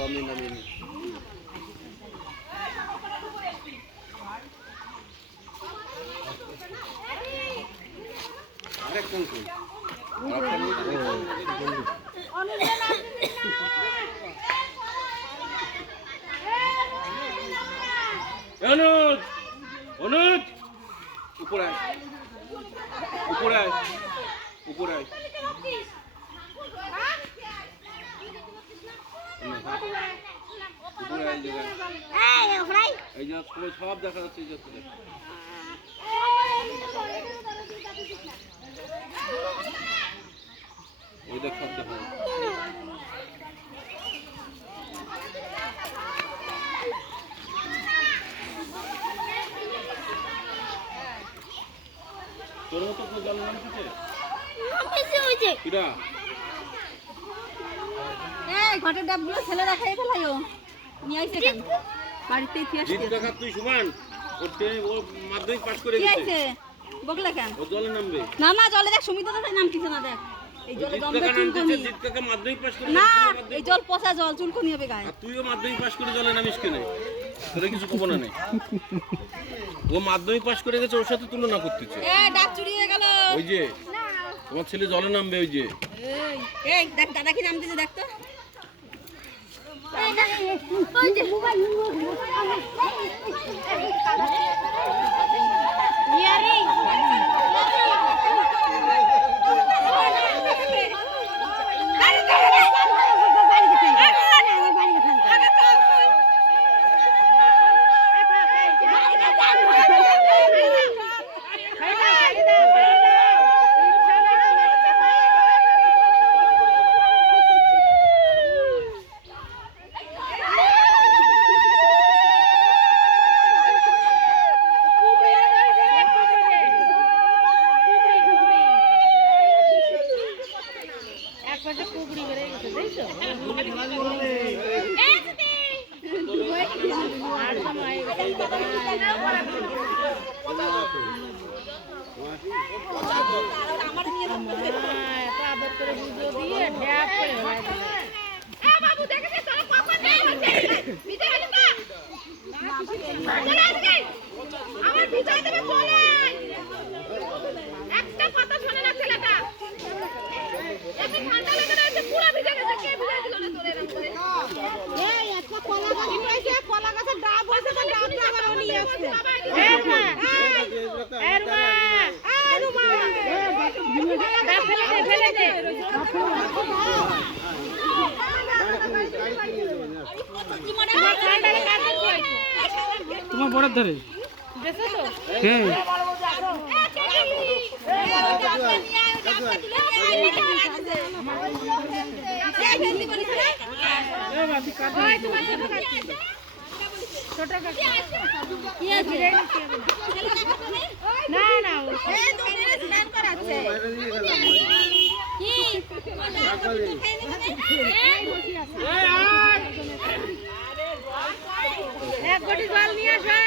আমি নামিনি আরেক কোন কোন অনুজ অনুজ উপরে আয় উপরে আয় উপরে আয় উপরে আয় এই যে সব দেখা যাচ্ছে এই যে ওই দেখ সব দেখা যাচ্ছে তোর মতো কোন জল নামছে কিরা এই ঘটের ডাবগুলো ছেলে রাখাই ফেলাইও নিয়ে আইছে কেন বাড়িতে ইতিহাস জিত কাকা তুই সুমান ওতে ও মাধ্যমিক পাস করে কি গেছে আইছে বগলা কেন ও জলে নামবে না না জলে দেখ সুমিতা দাদা নামতিছে না দেখ এই জলে দমবে চুলকনি জিত কাকা মাধ্যমিক পাস করে না এই জল পচা জল চুলকনি হবে গায়ে আর তুইও মাধ্যমিক পাস করে জলে নামিস কেন তোরে কিছু কব না নেই ও মাধ্যমিক পাস করে গেছে ওর সাথে তুলনা করতেছে এ ডাব চুরি হয়ে গেল ওই যে তোমার ছেলে জলে নামবে ওই যে এই দেখ দাদা কি নামতেছে দেখ তো তোমার বড়ার ধারে হ্যাঁ না না স্নান করাচ্ছে এক ঘটি জল নিয়ে আসো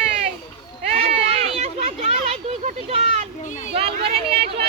দুই ঘটি জল জল ভরে নিয়ে আসো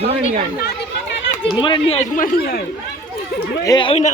ঘুমারে নিয়ে আয় ঘুমারে নিয়ে আয় ঘুমারে নিয়ে আয় আমি না